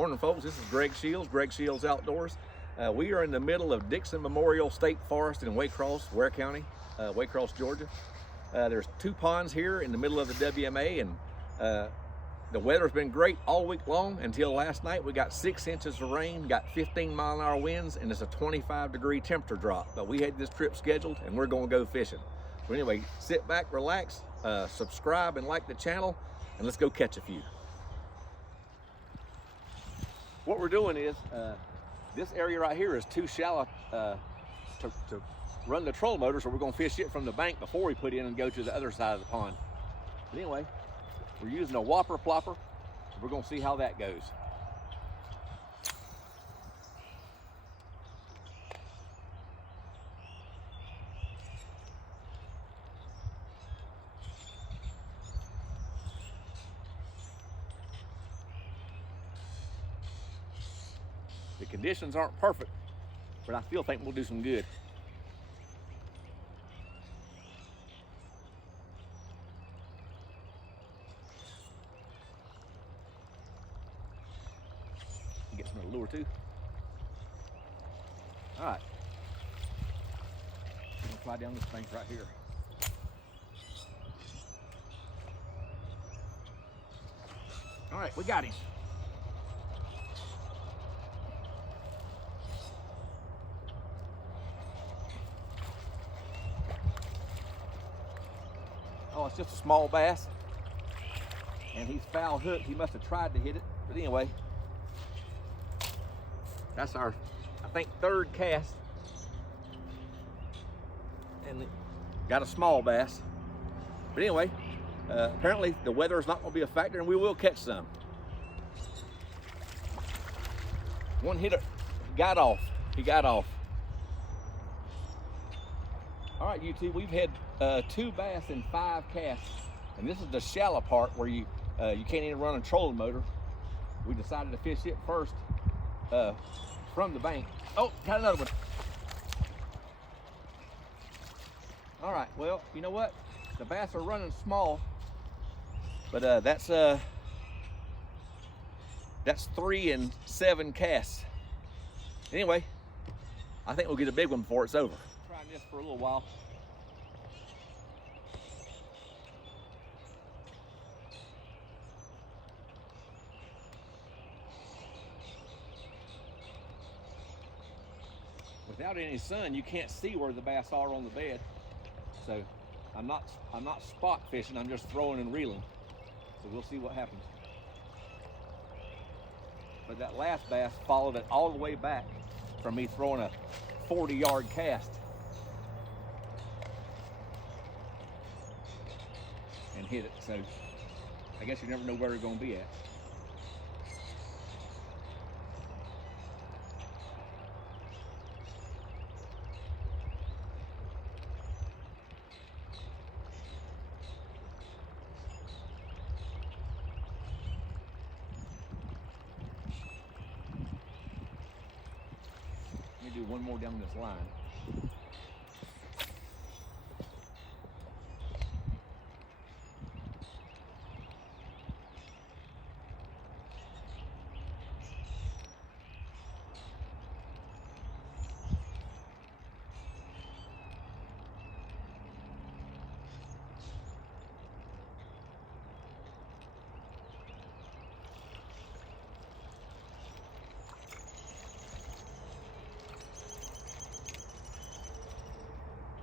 Morning, folks. This is Greg Shields Outdoors. We are in the middle of Dixon Memorial State Forest in Waycross, Ware County, Waycross, Georgia. There's 2 ponds here in the middle of the WMA, and the weather's been great all week long until last night. We got 6 inches of rain, got 15-mile-an-hour winds, and it's a 25-degree temperature drop. But we had this trip scheduled, and we're going to go fishing. So anyway, sit back, relax, subscribe, and like the channel, and let's go catch a few. What we're doing is, this area right here is too shallow to run the trolling motor, so we're going to fish it from the bank before we put in and go to the other side of the pond. But anyway, we're using a whopper plopper, so we're going to see how that goes. The conditions aren't perfect, but I still think we'll do some good. Get some of the lure too. All right, I'm gonna fly down this bank right here. All right, we got him. Oh, it's just a small bass, and he's foul hooked. He must have tried to hit it, but anyway, that's our, I think, 3rd cast, and got a small bass. But anyway, apparently the weather is not going to be a factor, and we will catch some. One hit it, got off. He got off. All right, you two, we've had 2 bass in 5 casts, and this is the shallow part where you can't even run a trolling motor. We decided to fish it first from the bank. Oh, got another one. All right, well, you know what? The bass are running small, but that's 3 and 7 casts. Anyway, I think we'll get a big one before it's over. Trying this for a little while. Without any sun, you can't see where the bass are on the bed. So I'm not spot fishing, I'm just throwing and reeling. So we'll see what happens. But that last bass followed it all the way back from me throwing a 40-yard cast. And hit it, so I guess you never know where you're going to be at. Let me do one more down this line.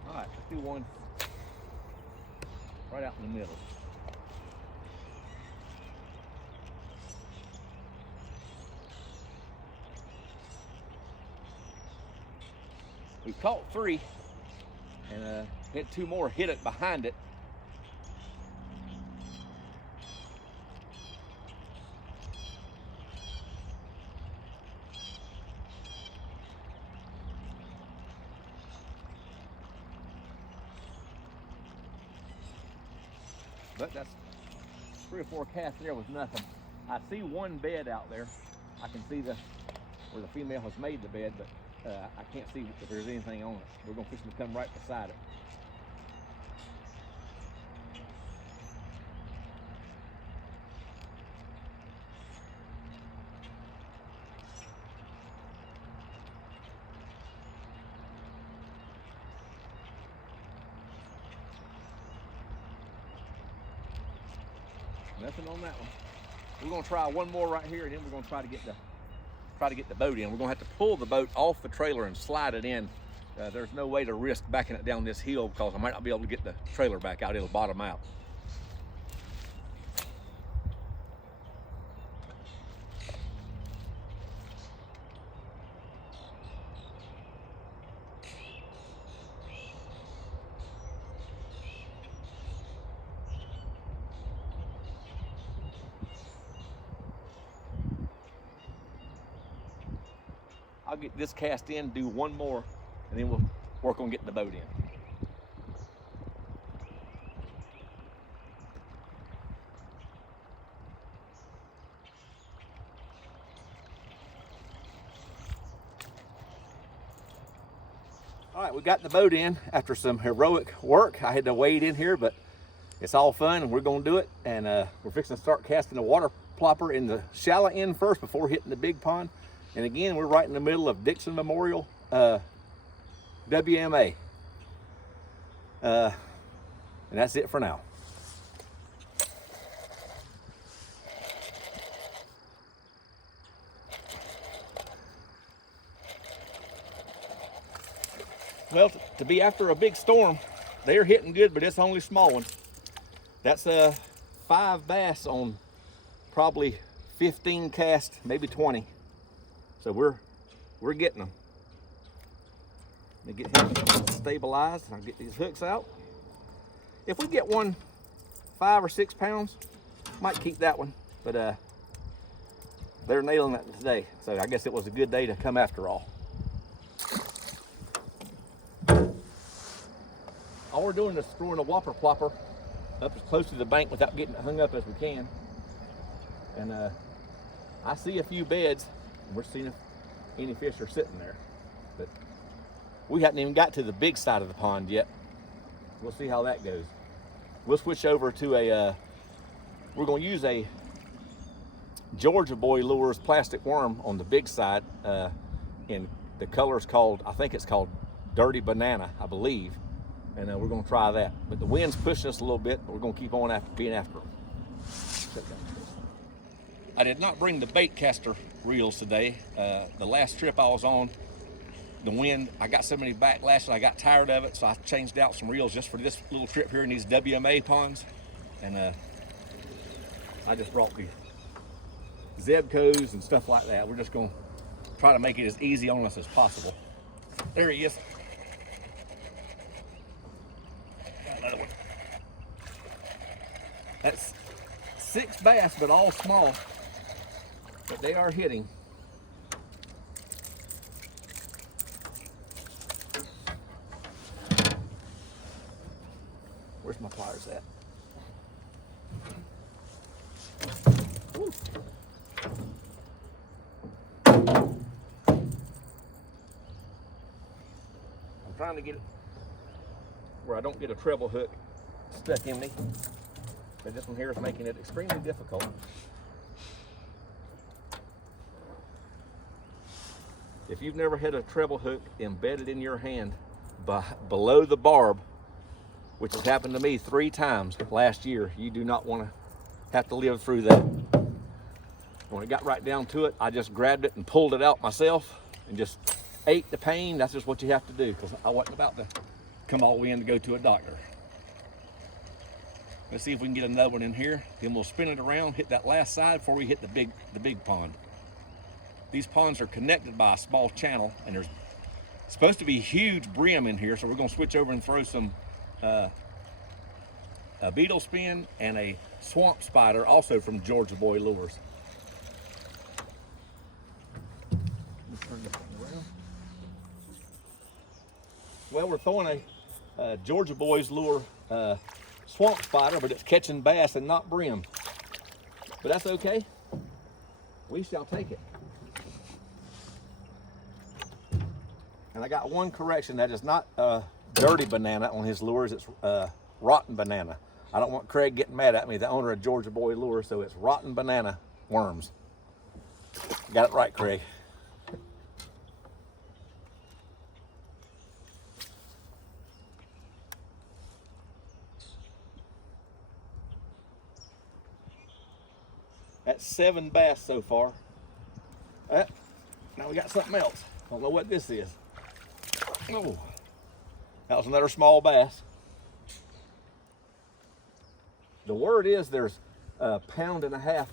All right, let's do one right out in the middle. We caught 3 and hit 2 more, hit it behind it. But that's 3 or 4 casts there with nothing. I see one bed out there. I can see where the female has made the bed, but I can't see if there's anything on it. We're gonna fish them to come right beside it. Nothing on that one. We're gonna try one more right here, and then we're gonna try to get the boat in. We're gonna have to pull the boat off the trailer and slide it in. There's no way to risk backing it down this hill because I might not be able to get the trailer back out. It'll bottom out. I'll get this cast in, do one more, and then we'll work on getting the boat in. All right, we got the boat in after some heroic work. I had to wade in here, but it's all fun, and we're gonna do it. And we're fixing to start casting the water plopper in the shallow end first before hitting the big pond. And again, we're right in the middle of Dixon Memorial WMA. And that's it for now. Well, to be after a big storm, they're hitting good, but it's only small ones. That's 5 bass on probably 15 casts, maybe 20. So we're getting them. Let me get him stabilized, and I'll get these hooks out. If we get one 5 or 6 pounds, might keep that one, but they're nailing it today. So I guess it was a good day to come after all. All we're doing is throwing a whopper plopper up as close to the bank without getting it hung up as we can. And I see a few beds, and we're seeing if any fish are sitting there. But we haven't even got to the big side of the pond yet. We'll see how that goes. We'll switch over to we're gonna use a Georgia Boy Lures plastic worm on the big side. And the color's called, I think it's called Dirty Banana, I believe. And we're gonna try that. But the wind's pushing us a little bit, but we're gonna keep on being after them. I did not bring the bait caster reels today. The last trip I was on, the wind, I got so many backlash and I got tired of it, so I changed out some reels just for this little trip here in these WMA ponds. And I just brought the Zebcos and stuff like that. We're just gonna try to make it as easy on us as possible. There he is. Another one. That's 6 bass, but all small. But they are hitting. Where's my pliers at? Ooh. I'm trying to get it where I don't get a treble hook stuck in me. But this one here is making it extremely difficult. If you've never had a treble hook embedded in your hand below the barb, which has happened to me 3 times last year, you do not want to have to live through that. When it got right down to it, I just grabbed it and pulled it out myself and just ate the pain. That's just what you have to do, because I wasn't about to come all the way in to go to a doctor. Let's see if we can get another one in here. Then we'll spin it around, hit that last side before we hit the big pond. These ponds are connected by a small channel, and there's supposed to be huge brim in here, so we're gonna switch over and throw some a beetle spin and a swamp spider, also from Georgia Boy Lures. Turn this one around. Well, we're throwing a Georgia Boys lure swamp spider, but it's catching bass and not brim. But that's okay. We shall take it. And I got one correction. That is not Dirty Banana on his lures. It's Rotten Banana. I don't want Craig getting mad at me, the owner of Georgia Boy Lures, so it's Rotten Banana worms. Got it right, Craig. 7 bass so far. Now we got something else. Don't know what this is. Oh, that was another small bass. The word is there's 1.5 pound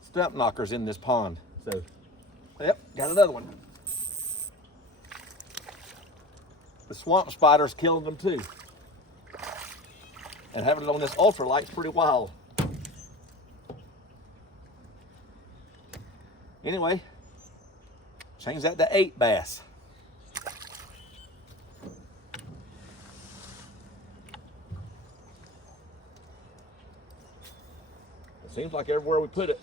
stump knockers in this pond. So, yep, got another one. The swamp spider's killing them too. And having it on this ultralight's pretty wild. Anyway, change that to 8 bass. It seems like everywhere we put it,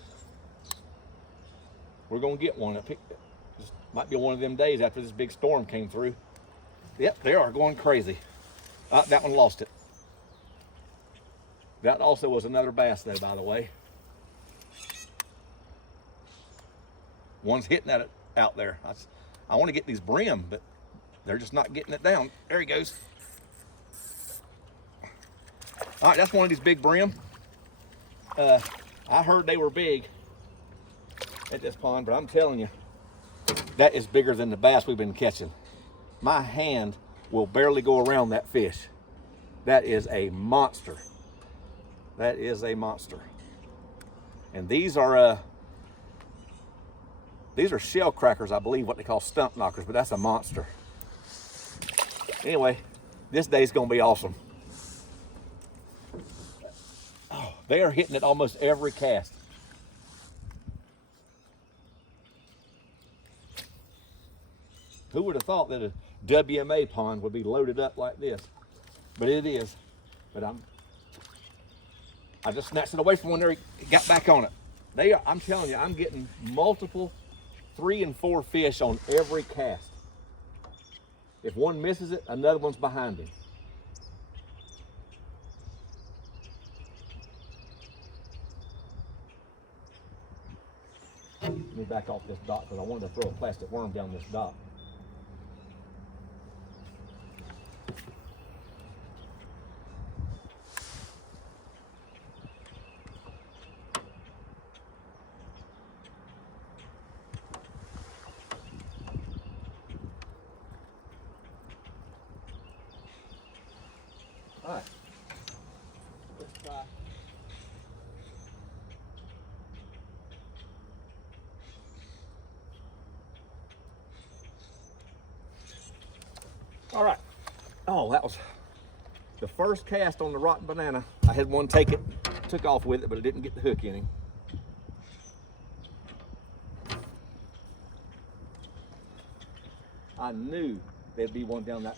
we're gonna get one. This might be one of them days after this big storm came through. Yep, they are going crazy. That one lost it. That also was another bass though, by the way. One's hitting at it out there. I want to get these Bream, but they're just not getting it down. There he goes. All right, that's one of these big Bream. I heard they were big at this pond, but I'm telling you, that is bigger than the bass we've been catching. My hand will barely go around that fish. That is a monster. That is a monster. And these are shell crackers, I believe, what they call stump knockers, but that's a monster. Anyway, this day's gonna be awesome. Oh, they are hitting it almost every cast. Who would have thought that a WMA pond would be loaded up like this? But it is. But I just snatched it away from when they got back on it. I'm telling you, I'm getting multiple 3 and 4 fish on every cast. If one misses it, another one's behind him. Let me back off this dock because I wanted to throw a plastic worm down this dock. All right, let's try. All right. Oh, that was the first cast on the rotten banana. I had one took off with it, but it didn't get the hook in him. I knew there'd be one down that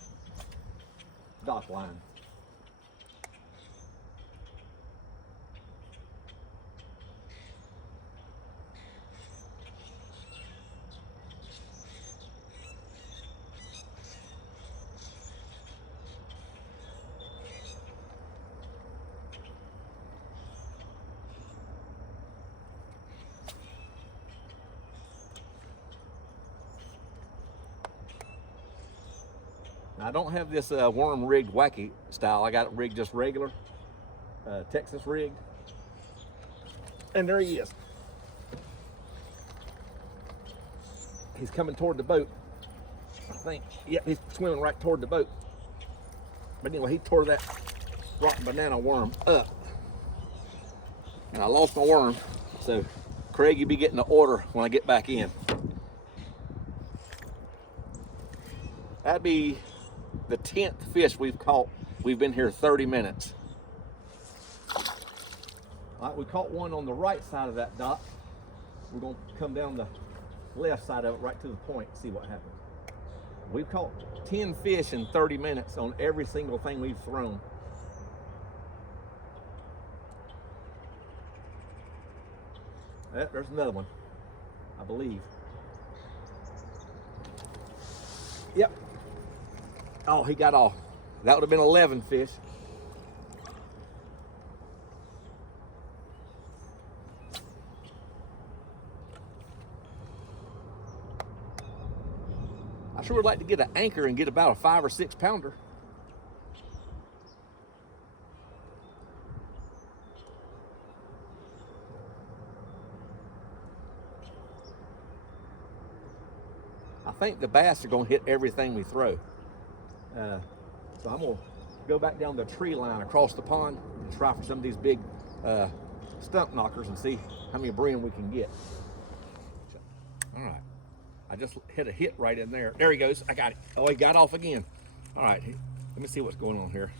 dock line. Now, I don't have this worm rigged wacky style. I got it rigged just regular, Texas rigged. And there he is. He's coming toward the boat, I think. Yep, he's swimming right toward the boat. But anyway, he tore that rotten banana worm up. And I lost my worm. So Craig, you'll be getting the order when I get back in. That'd be the 10th fish we've caught. We've been here 30 minutes. All right, we caught one on the right side of that dock. We're gonna come down the left side of it right to the point and see what happens. We've caught 10 fish in 30 minutes on every single thing we've thrown. There's another one, I believe. Yep. Oh, he got off. That would have been 11 fish. I sure would like to get an anchor and get about a 5 or 6 pounder. I think the bass are gonna hit everything we throw. So I'm gonna go back down the tree line across the pond and try for some of these big stump knockers and see how many bream we can get. All right, I just hit a hit right in there. There he goes, I got it. Oh, he got off again. All right, let me see what's going on here.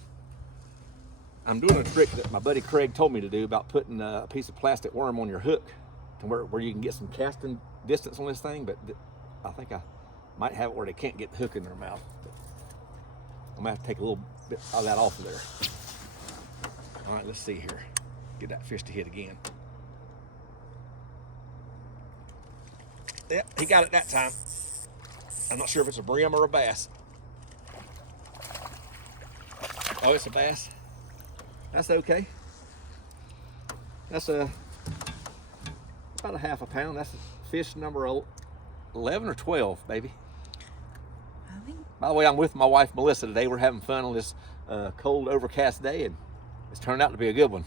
I'm doing a trick that my buddy Craig told me to do about putting a piece of plastic worm on your hook to where you can get some casting distance on this thing, but I think I might have it where they can't get the hook in their mouth. But I'm gonna have to take a little bit of that off of there. All right, let's see here. Get that fish to hit again. Yep, he got it that time. I'm not sure if it's a bream or a bass. Oh, it's a bass. That's okay. That's about a half a pound. That's fish number 11 or 12, baby. By the way, I'm with my wife Melissa today. We're having fun on this cold, overcast day, and it's turned out to be a good one.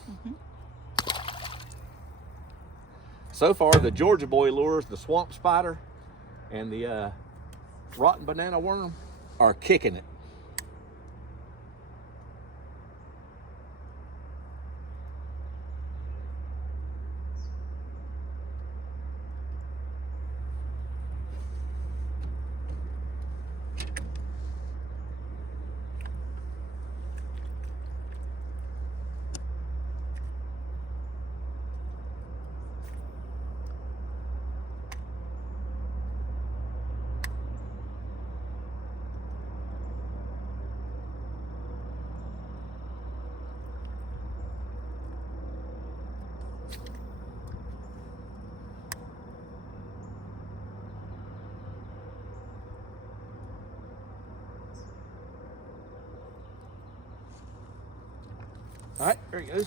So far, the Georgia boy lures, the swamp spider, and the rotten banana worm are kicking it. All right, there he goes.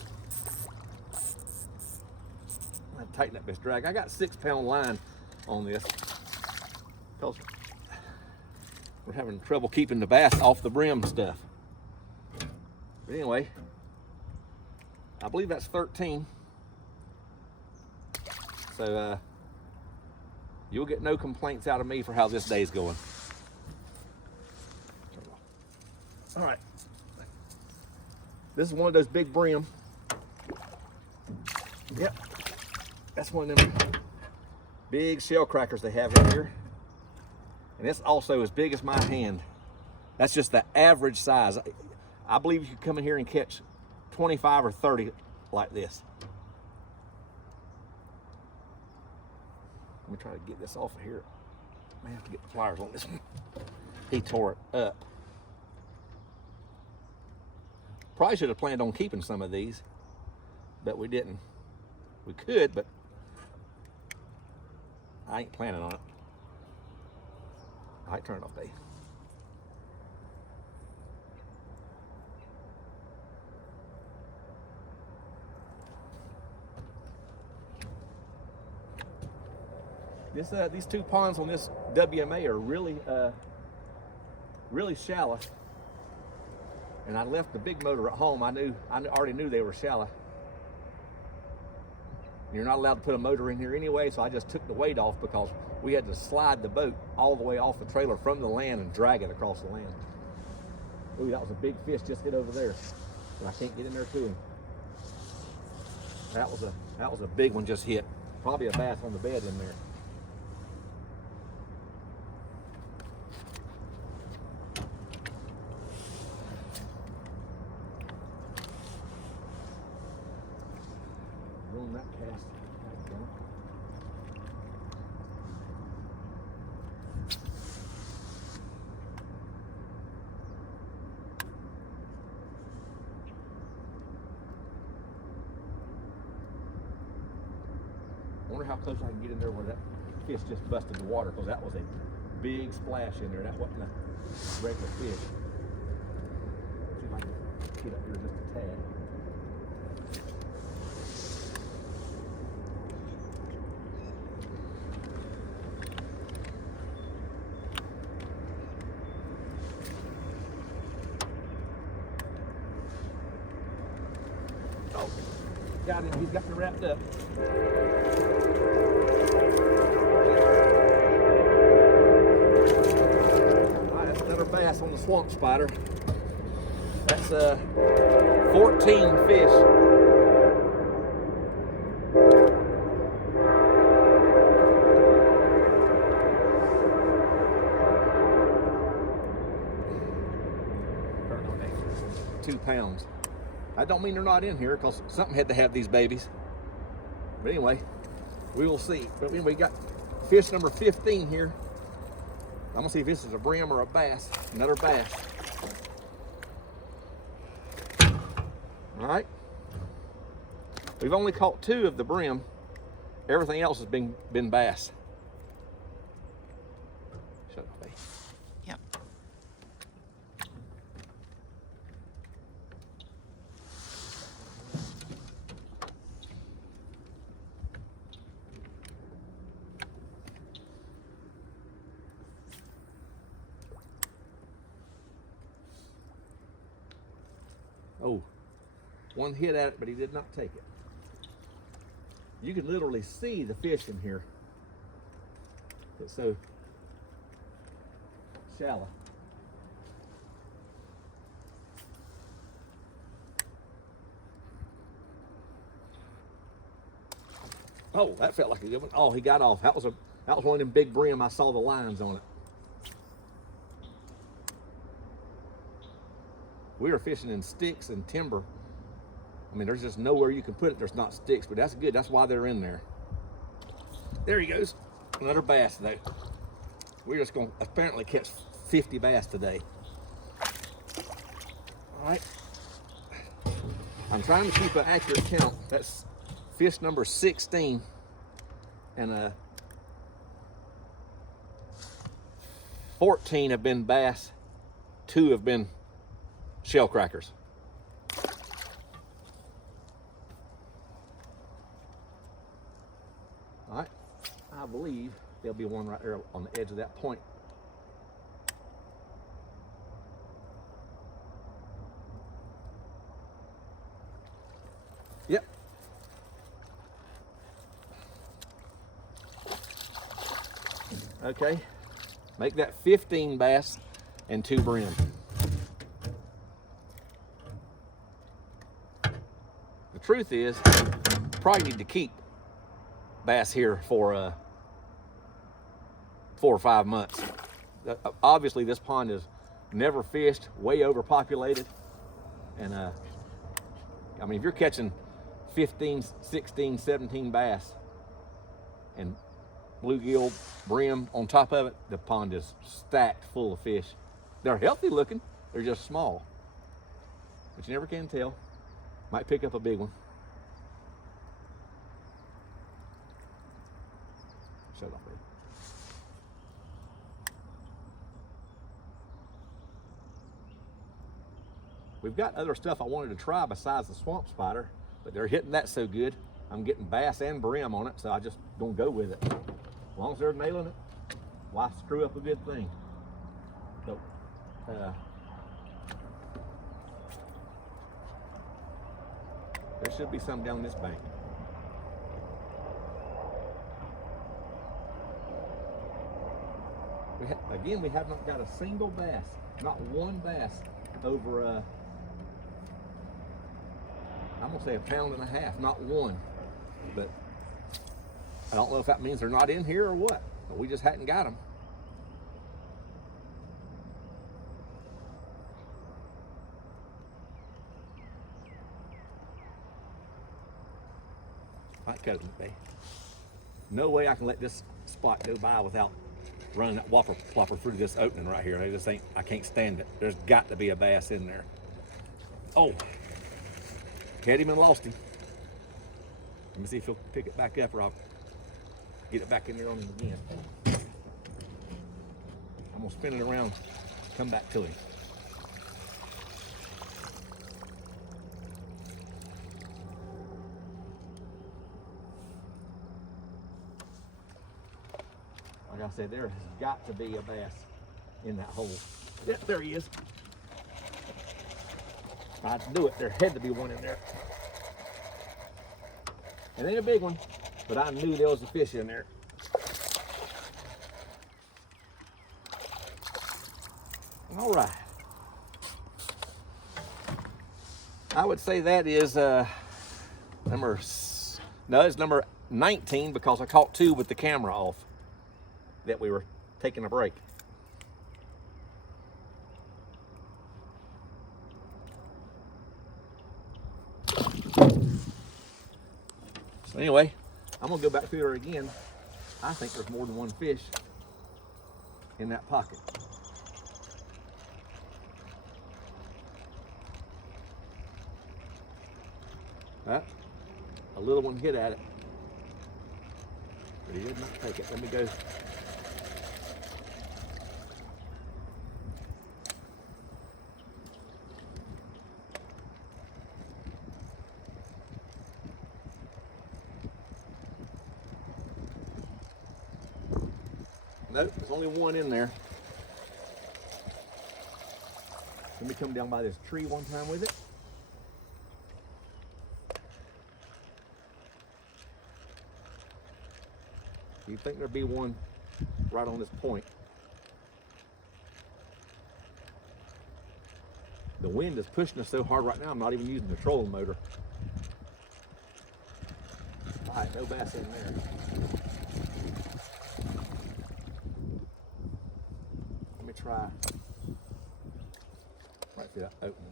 I'm gonna tighten up this drag. I got 6-pound line on this because we're having trouble keeping the bass off the brim stuff. But anyway, I believe that's 13. So you'll get no complaints out of me for how this day's going. All right. This is one of those big bream. Yep, that's one of them big shell crackers they have in here. And it's also as big as my hand. That's just the average size. I believe you could come in here and catch 25 or 30 like this. Let me try to get this off of here. I have to get the pliers on this one. He tore it up. Probably should have planned on keeping some of these, but we didn't. We could, but I ain't planning on it. All right, turn it off, Dave. These two ponds on this WMA are really, really shallow. And I left the big motor at home. I already knew they were shallow. You're not allowed to put a motor in here anyway, so I just took the weight off because we had to slide the boat all the way off the trailer from the land and drag it across the land. Ooh, that was a big fish just hit over there, but I can't get in there to him. That was a big one just hit. Probably a bass on the bed in there. That cast. I wonder how close I can get in there where that fish just busted the water, because that was a big splash in there. That wasn't a regular fish. See if I can get up here just a tad. Got him, he's got me wrapped up. swamp spider. That's 14 fish. Currently 2 pounds. I don't mean they're not in here, because something had to have these babies. But anyway, we will see. But anyway, we got fish number 15 here. I'm gonna see if this is a brim or a bass. Another bass. All right. We've only caught 2 of the brim. Everything else has been bass. Shut up, babe. Yep. Oh, one hit at it, but he did not take it. You can literally see the fish in here. It's so shallow. Oh, that felt like a good one. Oh, he got off. That was one of them big brim. I saw the lines on it. We are fishing in sticks and timber. I mean, there's just nowhere you can put it. There's not sticks, but that's good. That's why they're in there. There he goes. Another bass though. We're just gonna apparently catch 50 bass today. All right. I'm trying to keep an accurate count. That's fish number 16. And 14 have been bass. 2 have been shell crackers. All right, I believe there'll be one right there on the edge of that point. Yep. Okay, make that 15 bass and 2 brim. The truth is, you probably need to keep bass here for 4 or 5 months. Obviously, this pond is never fished, way overpopulated. And I mean, if you're catching 15, 16, 17 bass and bluegill, brim on top of it, the pond is stacked full of fish. They're healthy looking, they're just small. But you never can tell. Might pick up a big one. Shut up, baby. We've got other stuff I wanted to try besides the swamp spider, but they're hitting that so good. I'm getting bass and brim on it, so I just gonna go with it. As long as they're nailing it, why screw up a good thing? So, there should be some down this bank. Again, we have not got a single bass, not one bass over, I'm gonna say 1.5 pounds, not one. But I don't know if that means they're not in here or what, but we just hadn't got them. Right, cousin, babe. No way I can let this spot go by without running that whopper plopper through this opening right here. I can't stand it. There's got to be a bass in there. Oh, had him and lost him. Let me see if he'll pick it back up, or I'll get it back in there on him again. I'm gonna spin it around, come back to him. Like I said, there has got to be a bass in that hole. Yep, there he is. I knew it. There had to be one in there. It ain't a big one, but I knew there was a fish in there. All right. I would say that is it's number 19 because I caught 2 with the camera off that we were taking a break. So anyway, I'm gonna go back through there again. I think there's more than one fish in that pocket. A little one hit at it, but he did not take it. Let me go. Nope, there's only one in there. Let me come down by this tree one time with it. You'd think there'd be one right on this point. The wind is pushing us so hard right now, I'm not even using the trolling motor. All right, no bass in there. Let me try right through that opening.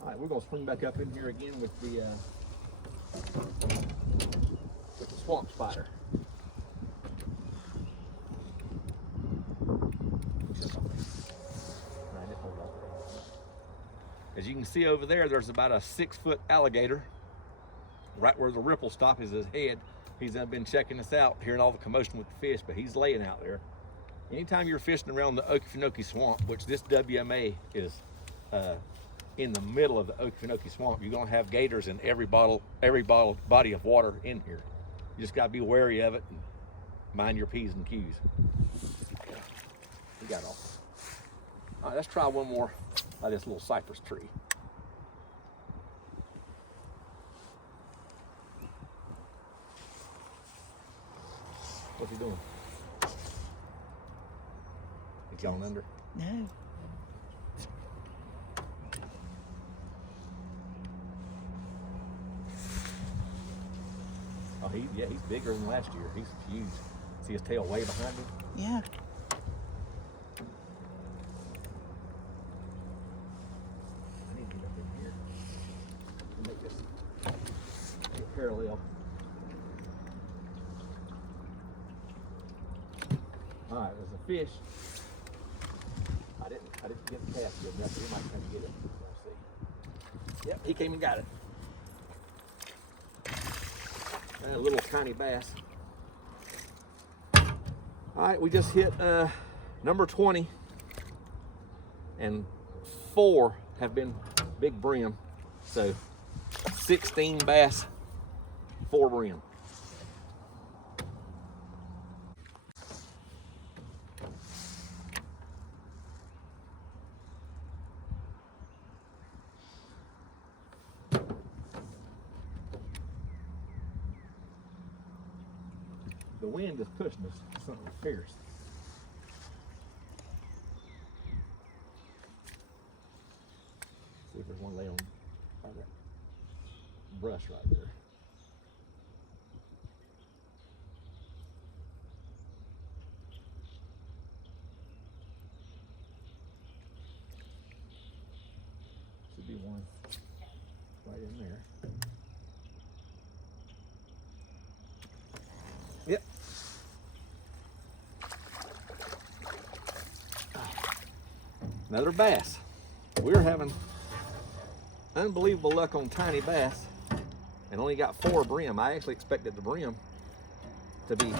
All right, we're gonna swing back up in here again with the swamp spider. As you can see over there, there's about a 6-foot alligator right where the ripple stop is his head. He's been checking us out, hearing all the commotion with the fish, but he's laying out there. Anytime you're fishing around the Okefenokee Swamp, which this WMA is in the middle of the Okefenokee Swamp, you're gonna have gators in every body of water in here. You just gotta be wary of it and mind your P's and Q's. We got all. All right, let's try one more by this little cypress tree. What's he doing? He's going under? No. Oh, he's bigger than last year. He's huge. See his tail way behind him? Yeah. I need to get up in here and make this parallel. All right, there's a fish. I didn't get the cast good enough, so he might come and get it. We'll see. Yep, he came and got it. And a little tiny bass. All right, we just hit number 20, and 4 have been big brim. So 16 bass, 4 brim. The wind is pushing us to something fierce. See if there's one lay on that brush right there. Should be one right in there. Yep. Another bass. We're having unbelievable luck on tiny bass and only got 4 brim. I actually expected the brim to do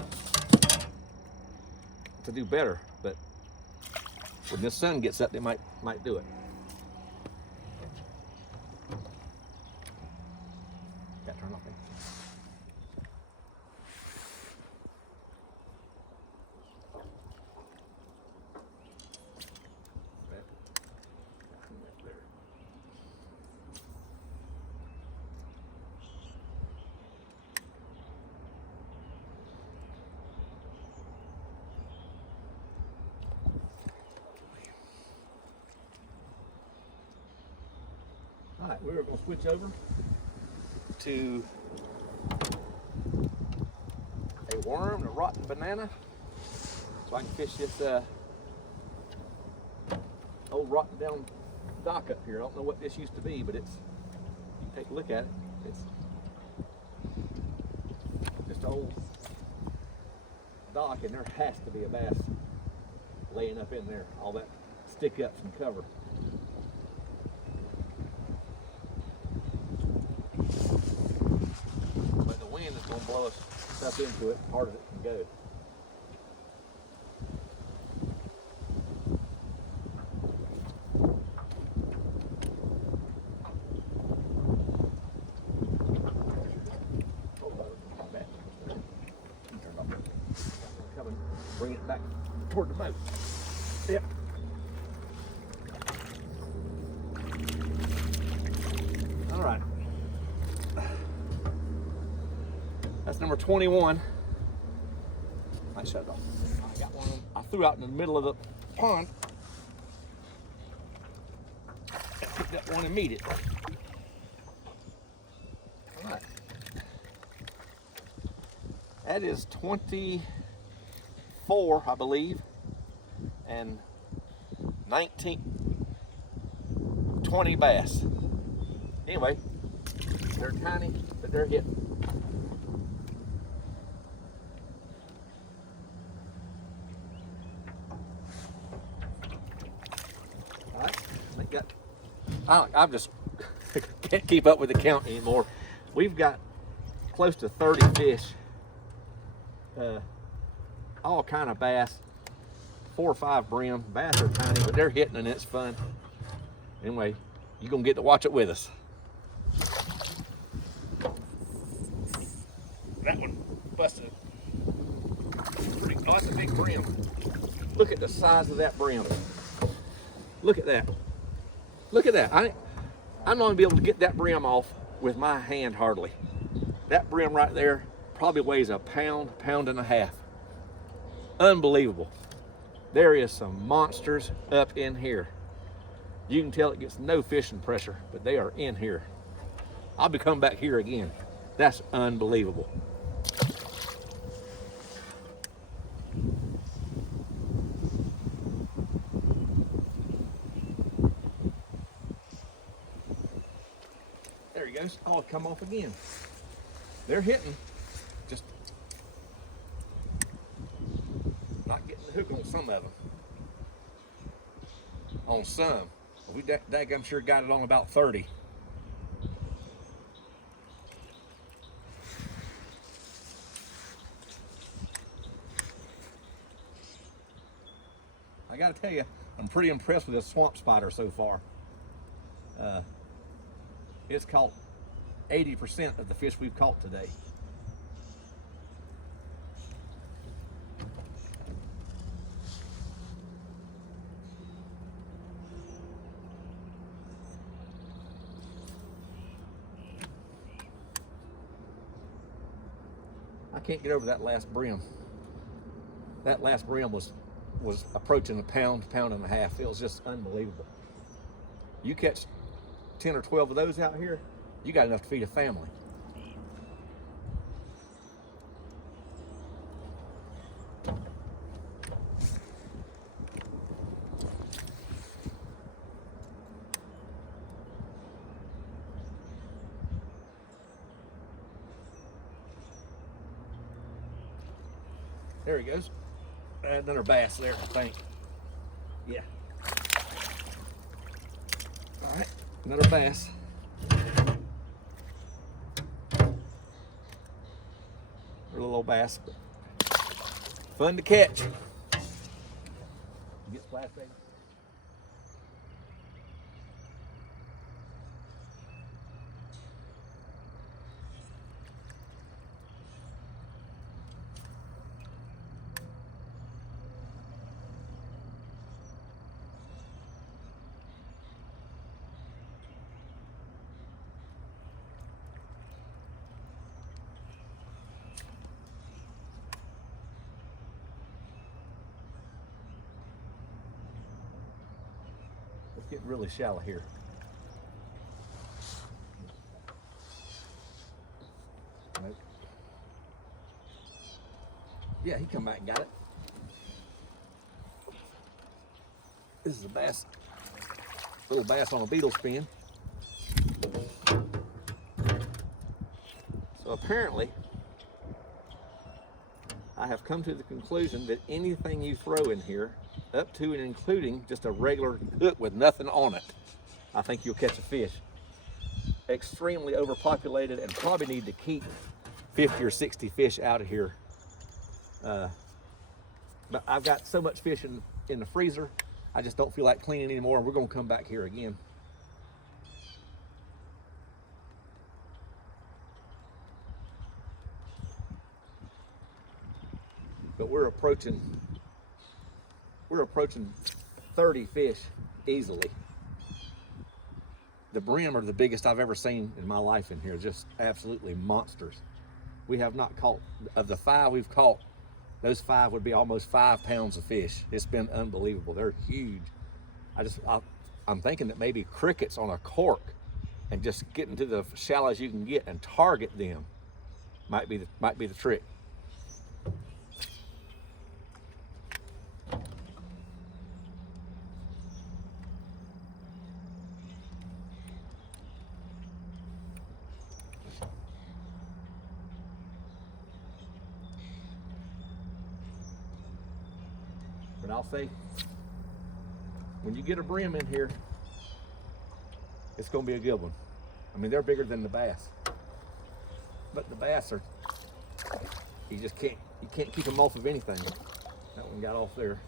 better, but when the sun gets up, they might do it. Got to turn off there. All right, we're going to switch over to a worm, a rotten banana, so I can fish this old rotten down dock up here. I don't know what this used to be, but it's, you take a look at it, it's just an old dock, and there has to be a bass laying up in there, all that stick ups and cover. But the wind is going to blow us stuff into it, hard as it can go. Come and bring it back toward the boat. Yep. All right. That's number 21. I shut it off. I got one I threw out in the middle of the pond. I picked up one immediately. All right. That is 24, I believe, and 20 bass. Anyway, they're tiny, but they're hitting. All right, I think I'm just can't keep up with the count anymore. We've got close to 30 fish, all kind of bass, 4 or 5 brim. Bass are tiny, but they're hitting and it's fun. Anyway, you're gonna get to watch it with us. That one busted. Oh, that's a big brim. Look at the size of that brim. Look at that. Look at that. I'm not gonna be able to get that brim off with my hand hardly. That brim right there probably weighs a pound, pound and a half. Unbelievable. There is some monsters up in here. You can tell it gets no fishing pressure, but they are in here. I'll be coming back here again. That's unbelievable. There he goes. Oh, come off again. They're hitting. Just not getting the hook on some of them. On some. We I'm sure got it on about 30. I gotta tell you, I'm pretty impressed with this swamp spider so far. It's caught 80% of the fish we've caught today. I can't get over that last brim. That last brim was approaching a pound, pound and a half. It was just unbelievable. You catch 10 or 12 of those out here, you got enough to feed a family. There he goes. Another bass there, I think. Yeah. All right, another bass. A little old bass. Fun to catch. Get splashed, baby. It's getting really shallow here. Yeah, he come back and got it. This is a bass, little bass on a beetle spin. So apparently, I have come to the conclusion that anything you throw in here, up to and including just a regular hook with nothing on it, I think you'll catch a fish. Extremely overpopulated and probably need to keep 50 or 60 fish out of here. But I've got so much fish in the freezer, I just don't feel like cleaning anymore. We're gonna come back here again. But we're approaching 30 fish easily. The brim are the biggest I've ever seen in my life in here, just absolutely monsters. We have not caught, of the 5 we've caught, those 5 would be almost 5 pounds of fish. It's been unbelievable. They're huge. I'm thinking that maybe crickets on a cork and just getting to the shallows you can get and target them might be the trick. But I'll say, when you get a brim in here, it's gonna be a good one. I mean, they're bigger than the bass. But the bass are, you can't keep them off of anything. That one got off there.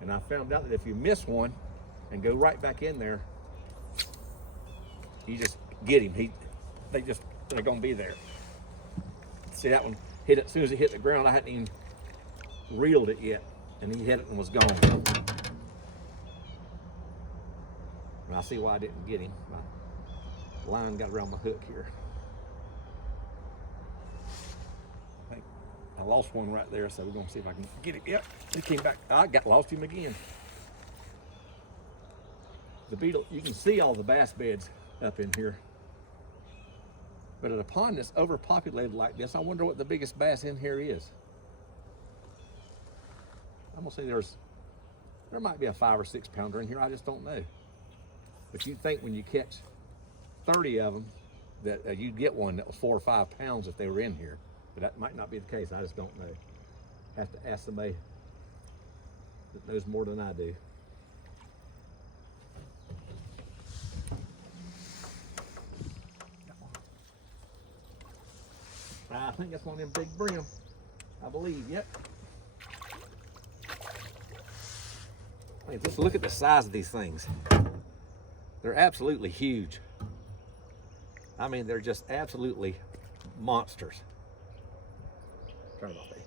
And I found out that if you miss one and go right back in there, you just get him. They're gonna be there. See, that one hit it as soon as it hit the ground. I hadn't even reeled it yet, and he hit it and was gone. And I see why I didn't get him. My line got around my hook here. I think I lost one right there, so we're gonna see if I can get it. Yep, he came back. I lost him again. The beetle, you can see all the bass beds up in here. But at a pond that's overpopulated like this, I wonder what the biggest bass in here is. I'm gonna say there might be a 5 or 6 pounder in here, I just don't know. But you'd think when you catch 30 of them that you'd get one that was 4 or 5 pounds if they were in here. But that might not be the case, I just don't know. Have to ask somebody that knows more than I do. I think that's one of them big brim, I believe. Yep. I mean, just look at the size of these things. They're absolutely huge. I mean, they're just absolutely monsters. Turn it off, baby.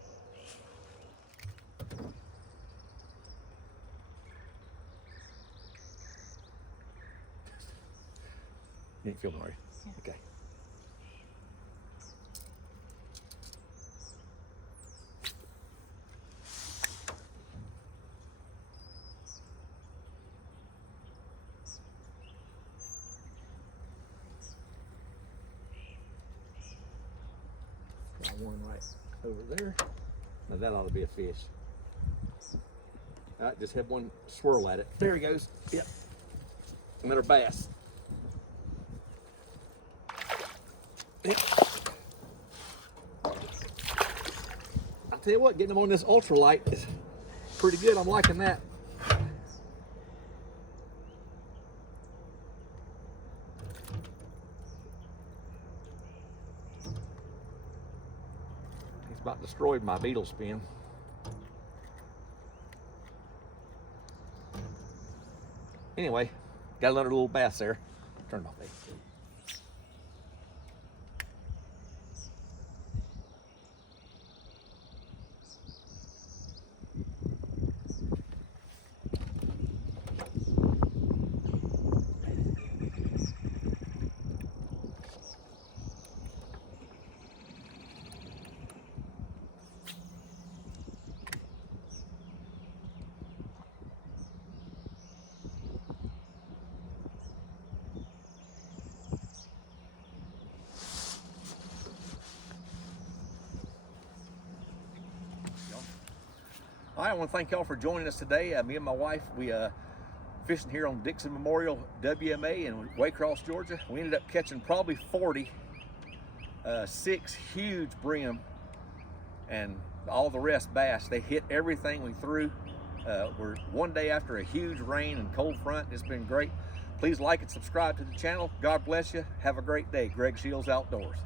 You ain't filming, are you? Yeah. Okay. One right over there. Now that ought to be a fish. All right, just have one swirl at it. There he goes. Yep. Another bass. Yep. I'll tell you what, getting them on this ultralight is pretty good. I'm liking that. About destroyed my beetle spin. Anyway, got another little bass there. Turn it off, baby. I want to thank y'all for joining us today. Me and my wife, we fishing here on Dixon Memorial WMA in Waycross, Georgia. We ended up catching probably 40, 6 huge brim, and all the rest bass. They hit everything we threw. We're one day after a huge rain and cold front. It's been great. Please like and subscribe to the channel. God bless you. Have a great day. Greg Shields Outdoors.